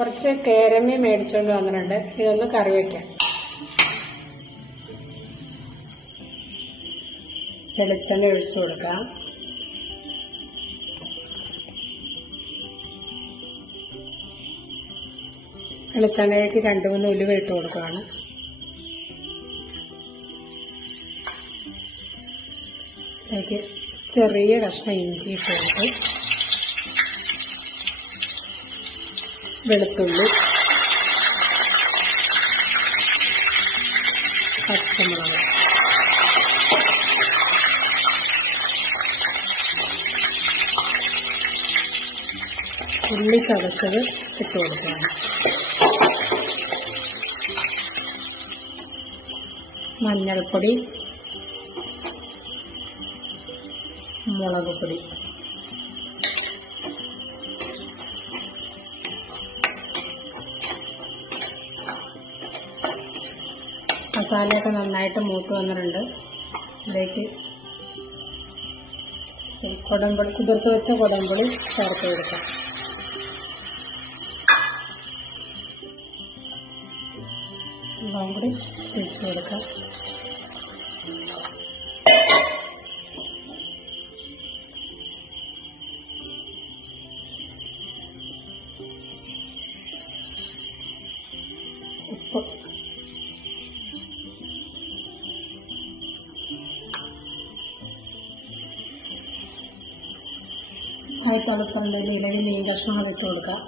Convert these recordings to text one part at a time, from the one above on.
കുറച്ച് കേരമീൻ മേടിച്ചുകൊണ്ട് വന്നിട്ടുണ്ട്. ഇതൊന്ന് കറി വയ്ക്കാം. വെളിച്ചെണ്ണ ഒഴിച്ചു കൊടുക്കാം. വെളിച്ചെണ്ണയിലേക്ക് 2-3 ഉലുവ ഇട്ട് കൊടുക്കുകയാണ്. അതിലേക്ക് ചെറിയ കഷ്ണം ഇഞ്ചി ഇട്ട് കൊടുത്ത് വെളുത്തുള്ളി, പച്ചമുളക്, ഉള്ളി ചതച്ചത് ഇട്ട് കൊടുക്കുകയാണ്. മഞ്ഞൾപ്പൊടി, മുളക് പൊടി, മസാലയൊക്കെ നന്നായിട്ട് മൂത്ത് വന്നിട്ടുണ്ട്. ഇതിലേക്ക് കുടംപുളി, കുതിർത്ത് വെച്ച കുടംപുളി ചേർത്ത് കൊടുക്കാം. വെള്ളം കൂടി ഒഴിച്ച് കൊടുക്കാം. ഉപ്പ്, ആയി തിളച്ചതിലേക്ക് മീൻ കഷ്ണങ്ങൾ ഇട്ട് കൊടുക്കാം.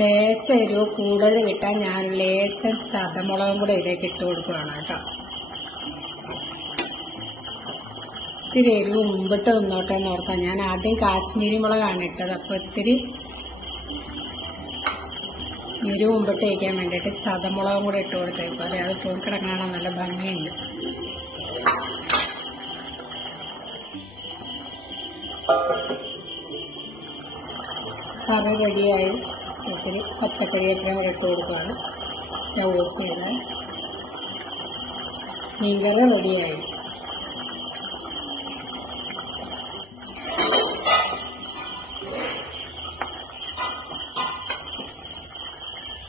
ലേശം എരിവ് കൂടുതൽ കിട്ടാൻ ഞാൻ ലേശം ചതമുളകും കൂടെ ഇതിലേക്ക് ഇട്ട് കൊടുക്കുകയാണ് കേട്ടോ. ഇത്തിരി എരിവ് മുമ്പിട്ട് നിന്നോട്ടെ എന്ന് ഓർത്താൽ ഞാൻ ആദ്യം കാശ്മീരി മുളകാണ് ഇട്ടത്. അപ്പോൾ ഇത്തിരി എരിവ് മുമ്പിട്ട് വയ്ക്കാൻ വേണ്ടിയിട്ട് ചതമുളകും കൂടെ ഇട്ട് കൊടുത്തേക്കും. അതെ, അത് തൂക്കിടങ്ങാൻ നല്ല ഭംഗിയുണ്ട്. കറി റെഡിയായി. ഇത്തിരി പച്ചക്കറിയൊക്കെ കൂടെ ഇട്ട് കൊടുക്കുകയാണ്. സ്റ്റൗ ഓഫ് ചെയ്താൽ മീൻകറി റെഡിയായി.